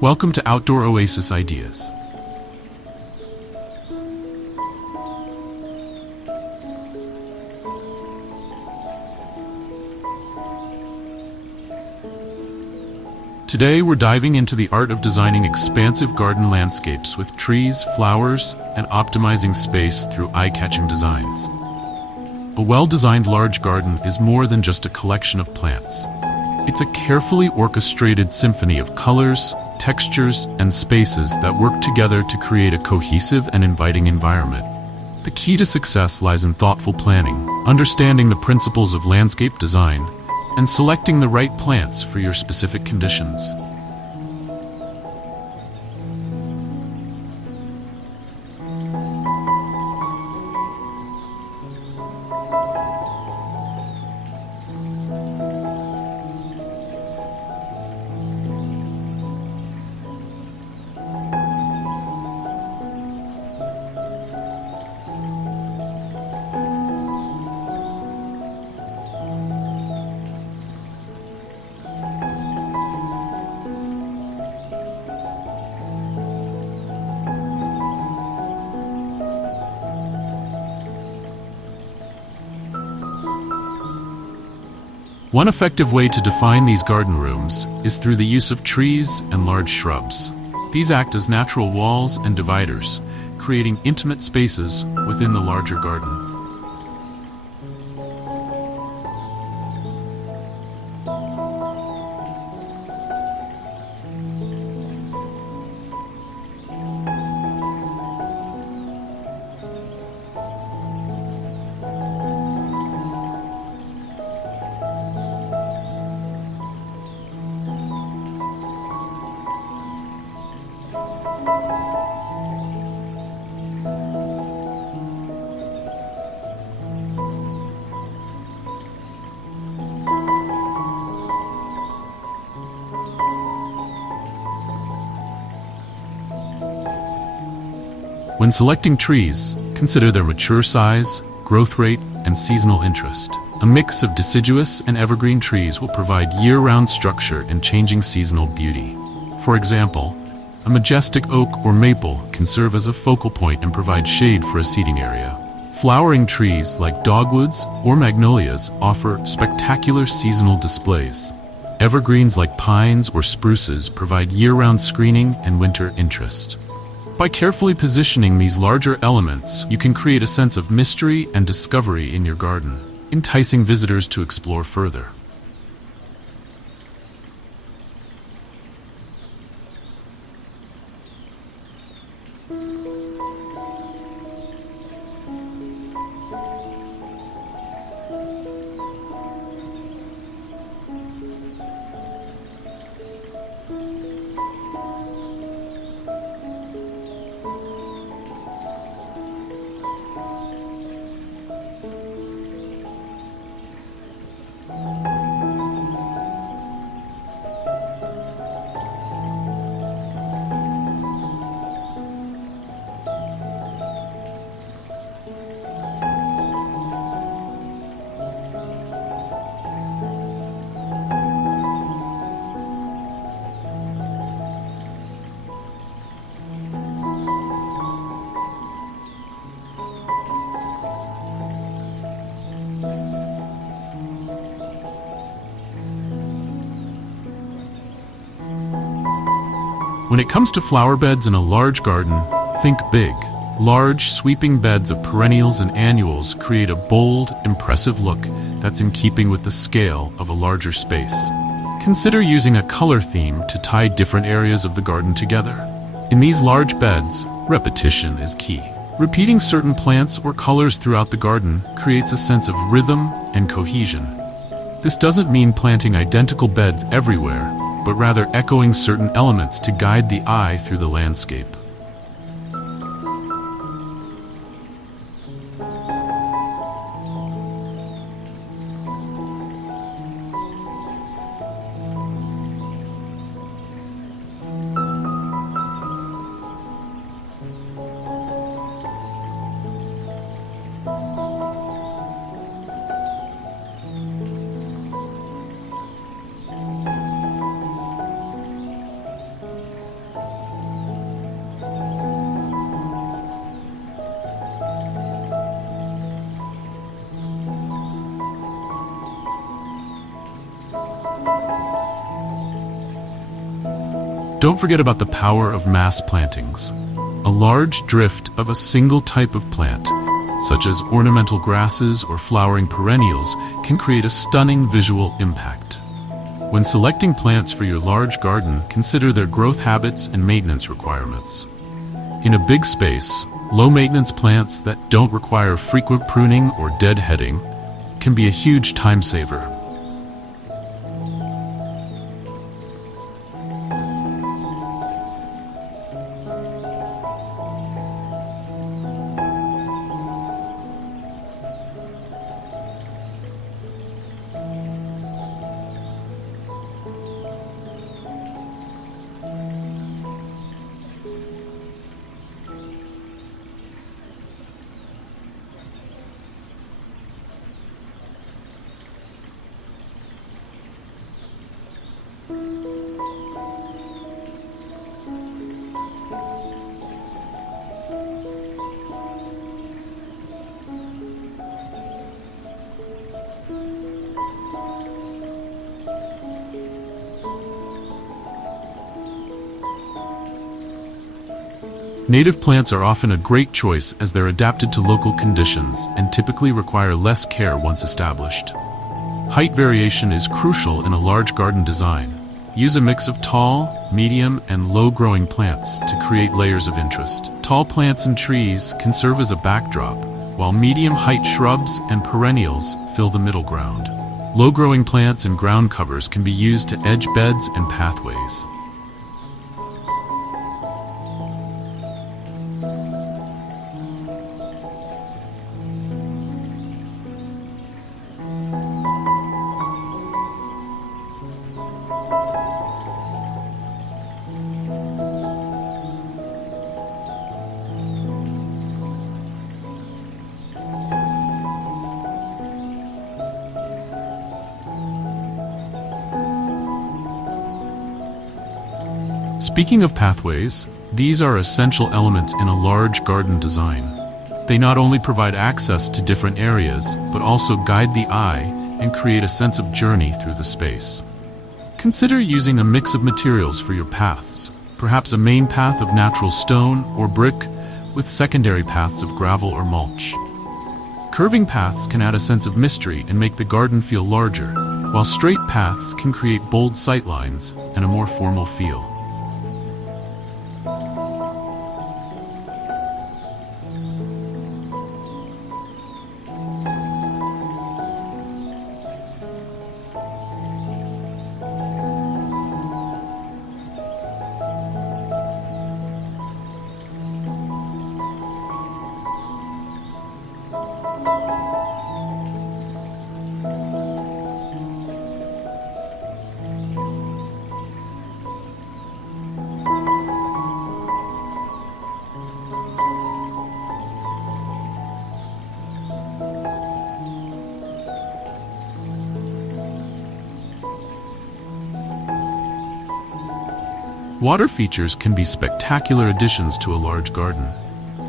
Welcome to Outdoor Oasis Ideas. Today we're diving into the art of designing expansive garden landscapes with trees, flowers, and optimizing space through eye-catching designs. A well-designed large garden is more than just a collection of plants. It's a carefully orchestrated symphony of colors, textures, and spaces that work together to create a cohesive and inviting environment. The key to success lies in thoughtful planning, understanding the principles of landscape design, and selecting the right plants for your specific conditions. One effective way to define these garden rooms is through the use of trees and large shrubs. These act as natural walls and dividers, creating intimate spaces within the larger garden. When selecting trees, consider their mature size, growth rate, and seasonal interest. A mix of deciduous and evergreen trees will provide year-round structure and changing seasonal beauty. For example, a majestic oak or maple can serve as a focal point and provide shade for a seating area. Flowering trees like dogwoods or magnolias offer spectacular seasonal displays. Evergreens like pines or spruces provide year-round screening and winter interest. By carefully positioning these larger elements, you can create a sense of mystery and discovery in your garden, enticing visitors to explore further. When it comes to flower beds in a large garden, think big. Large, sweeping beds of perennials and annuals create a bold, impressive look that's in keeping with the scale of a larger space. Consider using a color theme to tie different areas of the garden together. In these large beds, repetition is key. Repeating certain plants or colors throughout the garden creates a sense of rhythm and cohesion. This doesn't mean planting identical beds everywhere, but rather echoing certain elements to guide the eye through the landscape. Don't forget about the power of mass plantings. A large drift of a single type of plant, such as ornamental grasses or flowering perennials, can create a stunning visual impact. When selecting plants for your large garden, consider their growth habits and maintenance requirements. In a big space, low-maintenance plants that don't require frequent pruning or deadheading can be a huge time saver. Native plants are often a great choice as they're adapted to local conditions and typically require less care once established. Height variation is crucial in a large garden design. Use a mix of tall, medium, and low-growing plants to create layers of interest. Tall plants and trees can serve as a backdrop, while medium-height shrubs and perennials fill the middle ground. Low-growing plants and ground covers can be used to edge beds and pathways. Speaking of pathways, these are essential elements in a large garden design. They not only provide access to different areas, but also guide the eye and create a sense of journey through the space. Consider using a mix of materials for your paths, perhaps a main path of natural stone or brick with secondary paths of gravel or mulch. Curving paths can add a sense of mystery and make the garden feel larger, while straight paths can create bold sightlines and a more formal feel. Water features can be spectacular additions to a large garden.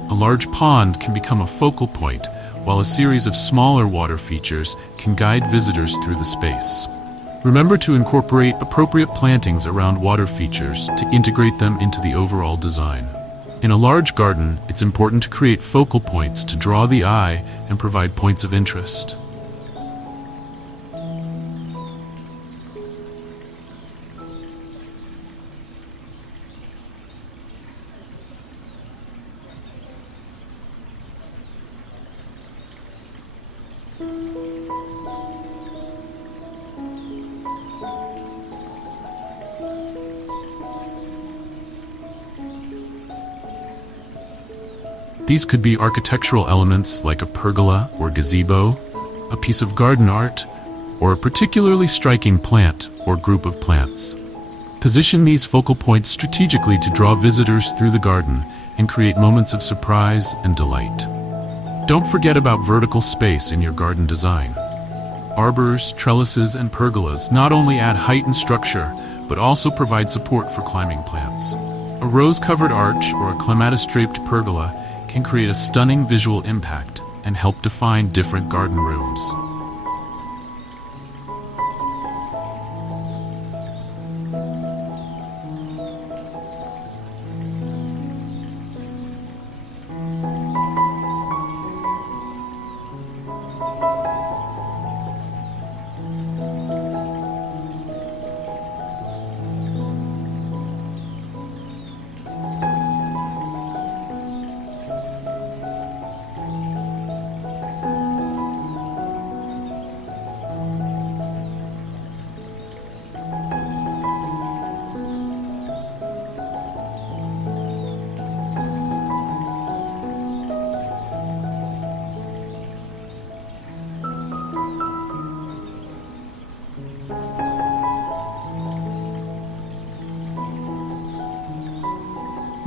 A large pond can become a focal point, while a series of smaller water features can guide visitors through the space. Remember to incorporate appropriate plantings around water features to integrate them into the overall design. In a large garden, it's important to create focal points to draw the eye and provide points of interest. These could be architectural elements like a pergola or gazebo, a piece of garden art, or a particularly striking plant or group of plants. Position these focal points strategically to draw visitors through the garden and create moments of surprise and delight. Don't forget about vertical space in your garden design. Arbors, trellises, and pergolas not only add height and structure, but also provide support for climbing plants. A rose-covered arch or a clematis-draped pergola can create a stunning visual impact and help define different garden rooms.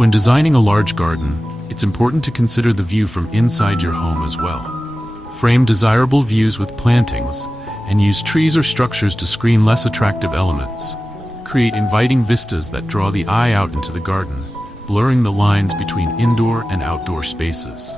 When designing a large garden, it's important to consider the view from inside your home as well. Frame desirable views with plantings, and use trees or structures to screen less attractive elements. Create inviting vistas that draw the eye out into the garden, blurring the lines between indoor and outdoor spaces.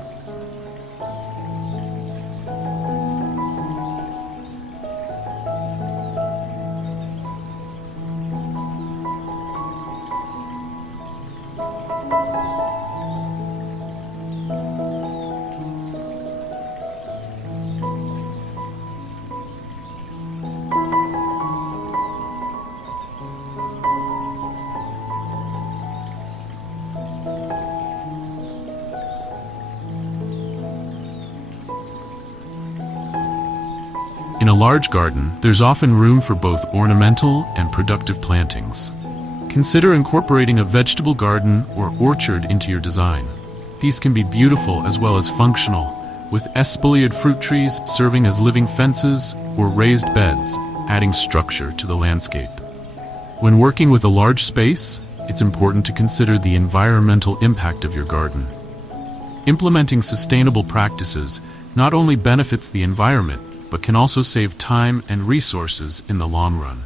In a large garden, there's often room for both ornamental and productive plantings. Consider incorporating a vegetable garden or orchard into your design. These can be beautiful as well as functional, with espaliered fruit trees serving as living fences or raised beds, adding structure to the landscape. When working with a large space, it's important to consider the environmental impact of your garden. Implementing sustainable practices not only benefits the environment, but can also save time and resources in the long run.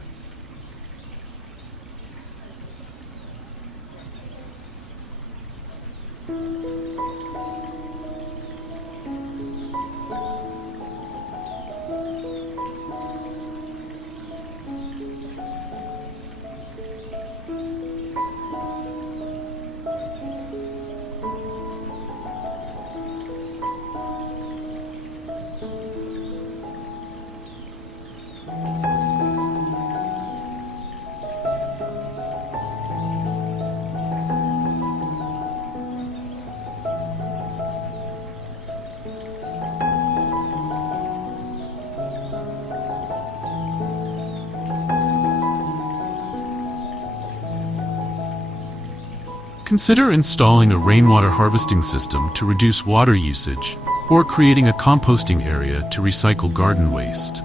Consider installing a rainwater harvesting system to reduce water usage, or creating a composting area to recycle garden waste.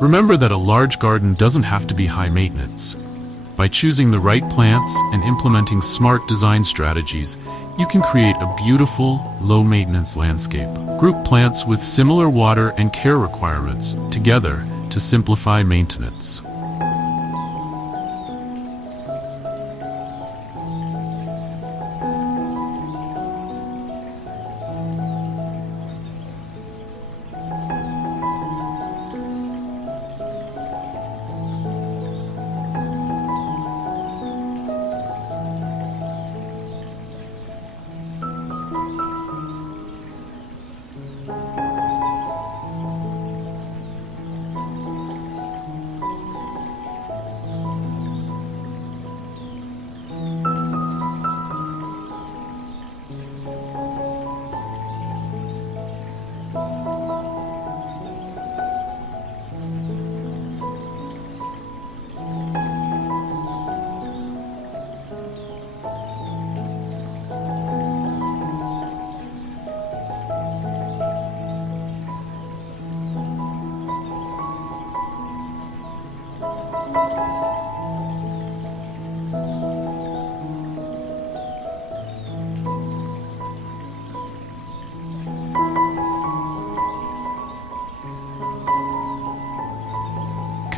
Remember that a large garden doesn't have to be high maintenance. By choosing the right plants and implementing smart design strategies, you can create a beautiful, low-maintenance landscape. Group plants with similar water and care requirements together to simplify maintenance.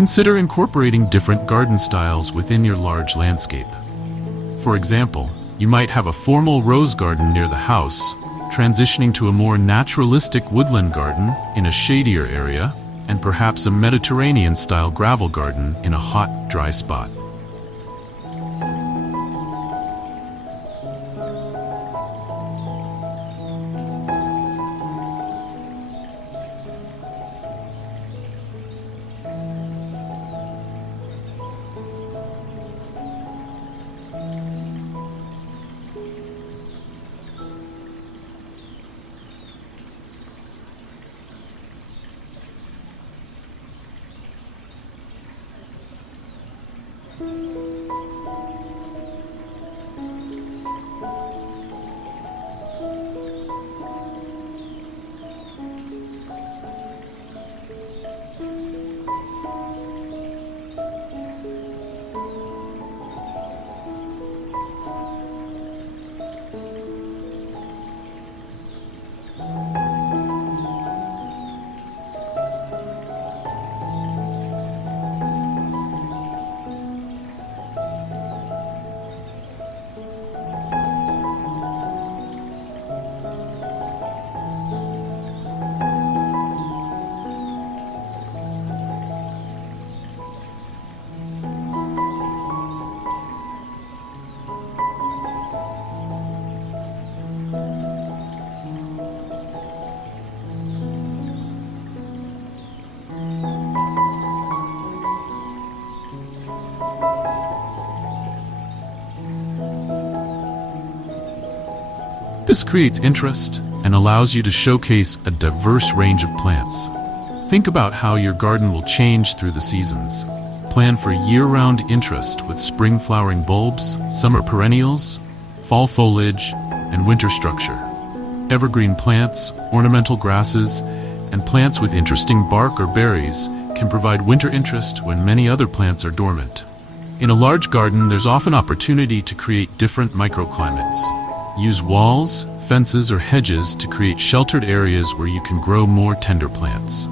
Consider incorporating different garden styles within your large landscape. For example, you might have a formal rose garden near the house, transitioning to a more naturalistic woodland garden in a shadier area, and perhaps a Mediterranean-style gravel garden in a hot, dry spot. This creates interest and allows you to showcase a diverse range of plants. Think about how your garden will change through the seasons. Plan for year-round interest with spring flowering bulbs, summer perennials, fall foliage, and winter structure. Evergreen plants, ornamental grasses, and plants with interesting bark or berries can provide winter interest when many other plants are dormant. In a large garden, there's often opportunity to create different microclimates. Use walls, fences, or hedges to create sheltered areas where you can grow more tender plants.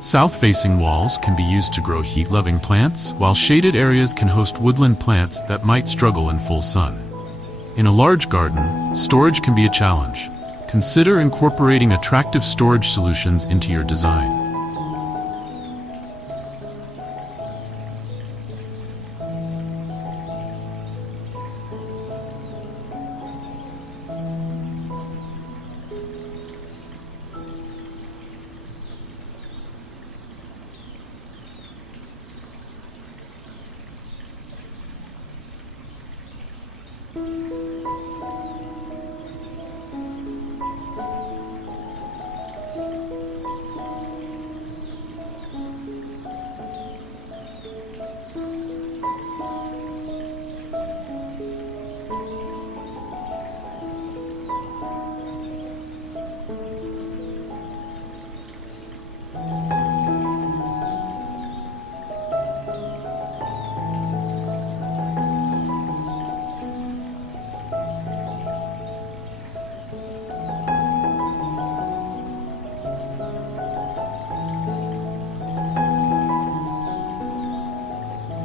South-facing walls can be used to grow heat-loving plants, while shaded areas can host woodland plants that might struggle in full sun. In a large garden, storage can be a challenge. Consider incorporating attractive storage solutions into your design.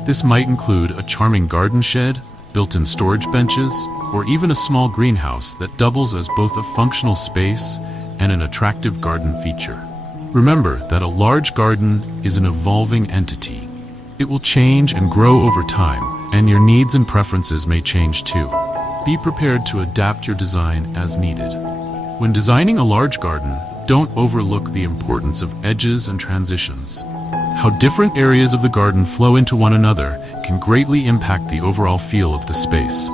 This might include a charming garden shed, built-in storage benches, or even a small greenhouse that doubles as both a functional space and an attractive garden feature. Remember that a large garden is an evolving entity. It will change and grow over time, and your needs and preferences may change too. Be prepared to adapt your design as needed. When designing a large garden, don't overlook the importance of edges and transitions. How different areas of the garden flow into one another can greatly impact the overall feel of the space.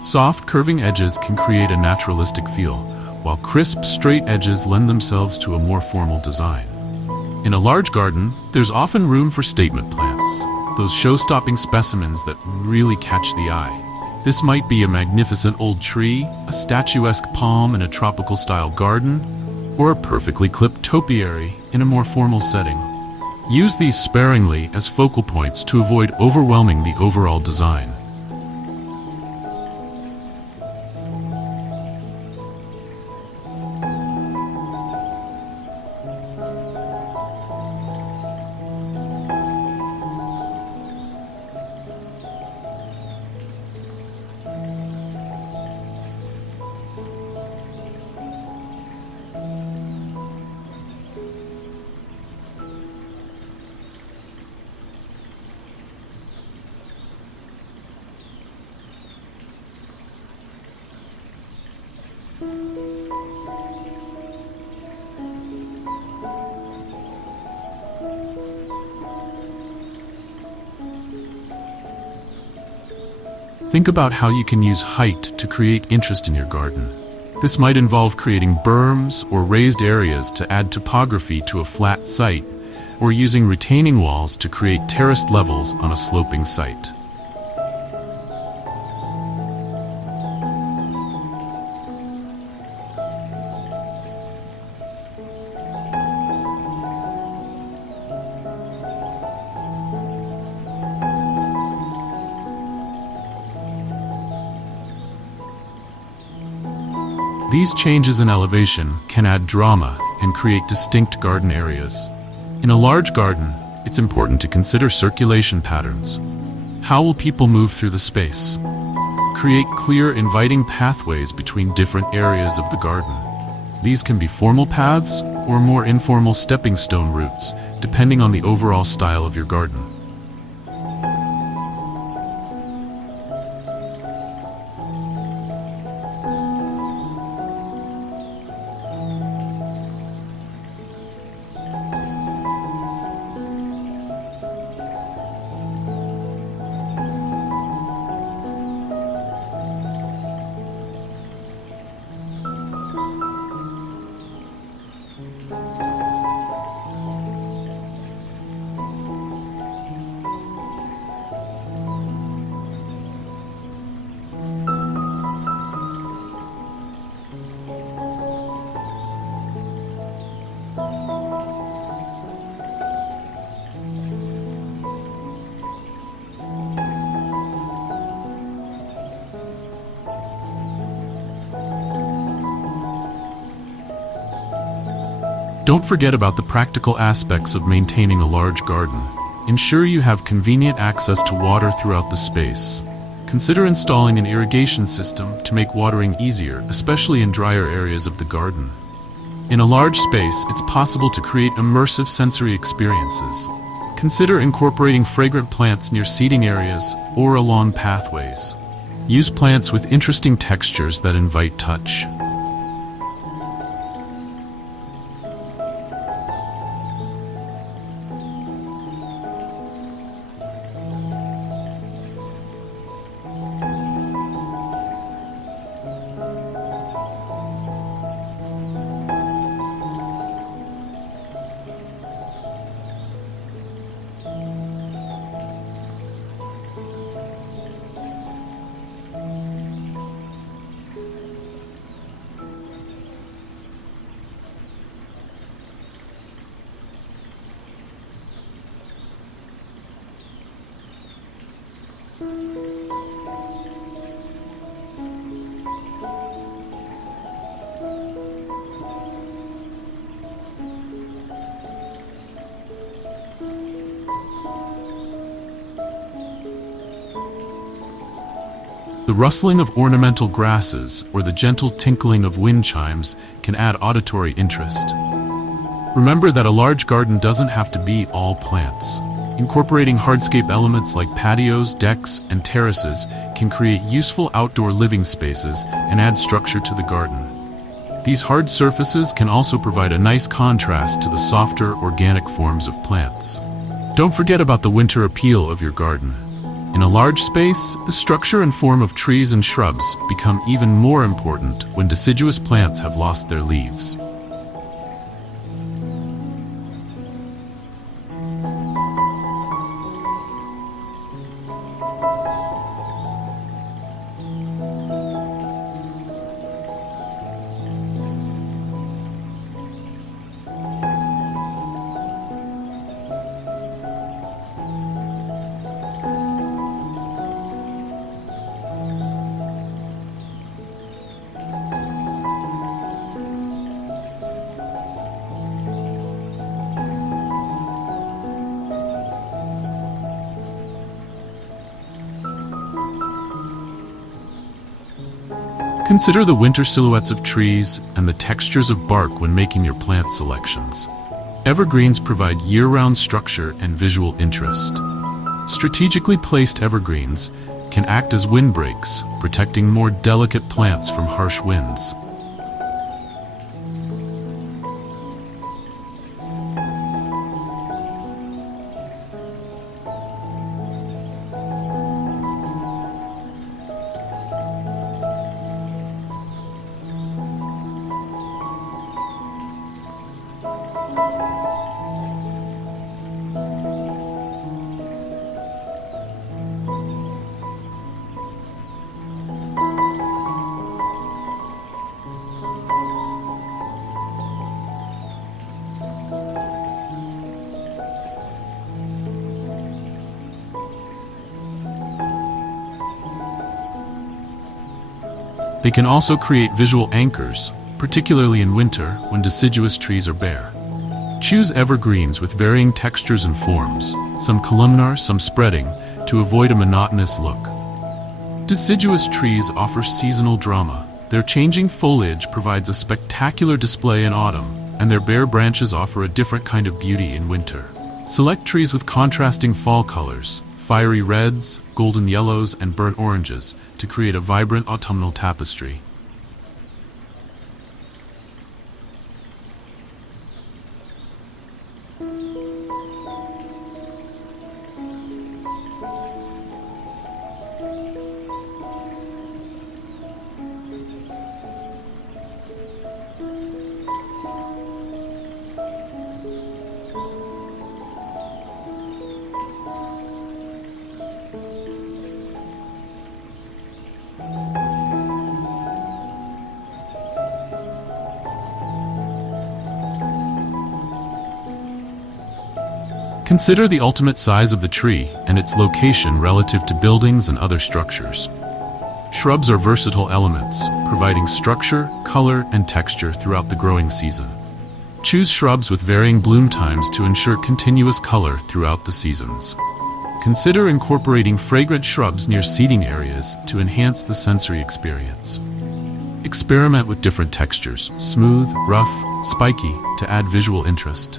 Soft, curving edges can create a naturalistic feel, while crisp, straight edges lend themselves to a more formal design. In a large garden, there's often room for statement plants, those show-stopping specimens that really catch the eye. This might be a magnificent old tree, a statuesque palm in a tropical-style garden, or a perfectly clipped topiary in a more formal setting. Use these sparingly as focal points to avoid overwhelming the overall design. Think about how you can use height to create interest in your garden. This might involve creating berms or raised areas to add topography to a flat site, or using retaining walls to create terraced levels on a sloping site. These changes in elevation can add drama and create distinct garden areas. In a large garden, it's important to consider circulation patterns. How will people move through the space? Create clear, inviting pathways between different areas of the garden. These can be formal paths or more informal stepping stone routes, depending on the overall style of your garden. Don't forget about the practical aspects of maintaining a large garden. Ensure you have convenient access to water throughout the space. Consider installing an irrigation system to make watering easier, especially in drier areas of the garden. In a large space, it's possible to create immersive sensory experiences. Consider incorporating fragrant plants near seating areas or along pathways. Use plants with interesting textures that invite touch. The rustling of ornamental grasses or the gentle tinkling of wind chimes can add auditory interest. Remember that a large garden doesn't have to be all plants. Incorporating hardscape elements like patios, decks, and terraces can create useful outdoor living spaces and add structure to the garden. These hard surfaces can also provide a nice contrast to the softer, organic forms of plants. Don't forget about the winter appeal of your garden. In a large space, the structure and form of trees and shrubs become even more important when deciduous plants have lost their leaves. Consider the winter silhouettes of trees and the textures of bark when making your plant selections. Evergreens provide year-round structure and visual interest. Strategically placed evergreens can act as windbreaks, protecting more delicate plants from harsh winds. They can also create visual anchors, particularly in winter when deciduous trees are bare. Choose evergreens with varying textures and forms, some columnar, some spreading, to avoid a monotonous look. Deciduous trees offer seasonal drama. Their changing foliage provides a spectacular display in autumn, and their bare branches offer a different kind of beauty in winter. Select trees with contrasting fall colors, fiery reds, golden yellows, and burnt oranges, to create a vibrant autumnal tapestry. Consider the ultimate size of the tree and its location relative to buildings and other structures. Shrubs are versatile elements, providing structure, color, and texture throughout the growing season. Choose shrubs with varying bloom times to ensure continuous color throughout the seasons. Consider incorporating fragrant shrubs near seating areas to enhance the sensory experience. Experiment with different textures, smooth, rough, spiky, to add visual interest.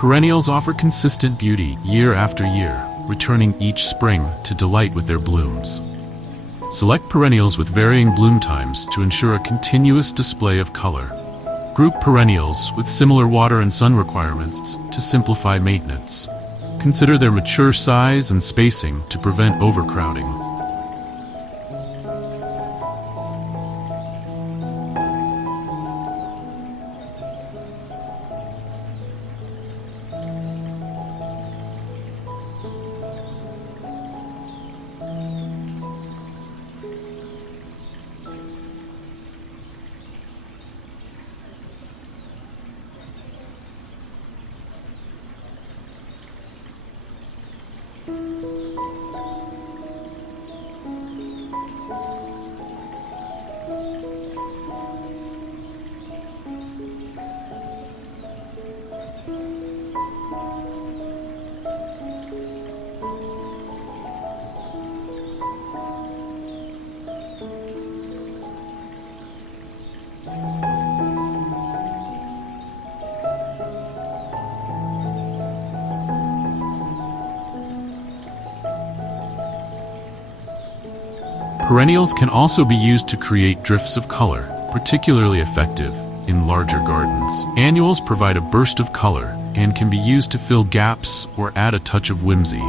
Perennials offer consistent beauty year after year, returning each spring to delight with their blooms. Select perennials with varying bloom times to ensure a continuous display of color. Group perennials with similar water and sun requirements to simplify maintenance. Consider their mature size and spacing to prevent overcrowding. Perennials can also be used to create drifts of color, particularly effective in larger gardens. Annuals provide a burst of color and can be used to fill gaps or add a touch of whimsy.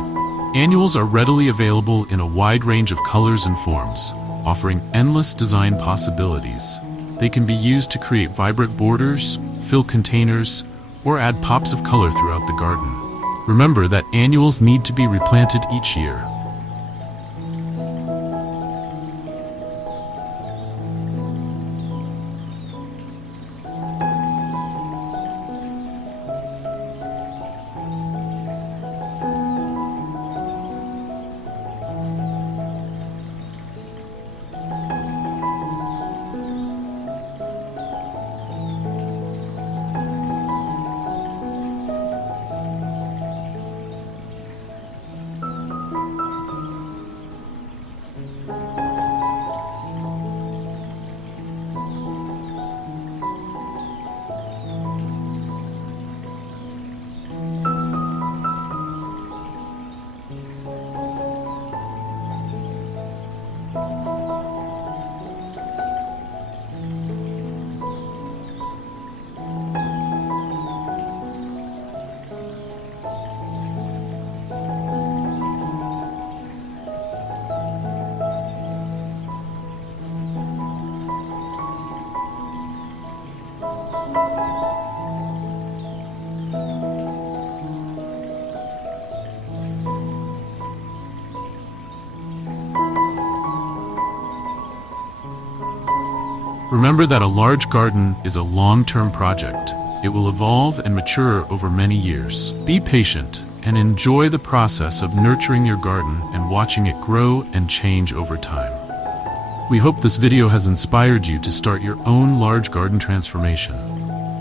Annuals are readily available in a wide range of colors and forms, offering endless design possibilities. They can be used to create vibrant borders, fill containers, or add pops of color throughout the garden. Remember that annuals need to be replanted each year. Remember that a large garden is a long-term project. It will evolve and mature over many years. Be patient and enjoy the process of nurturing your garden and watching it grow and change over time. We hope this video has inspired you to start your own large garden transformation.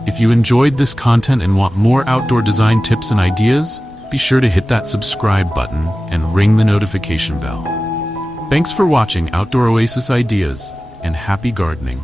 If you enjoyed this content and want more outdoor design tips and ideas, be sure to hit that subscribe button and ring the notification bell. Thanks for watching Outdoor Oasis Ideas, and happy gardening.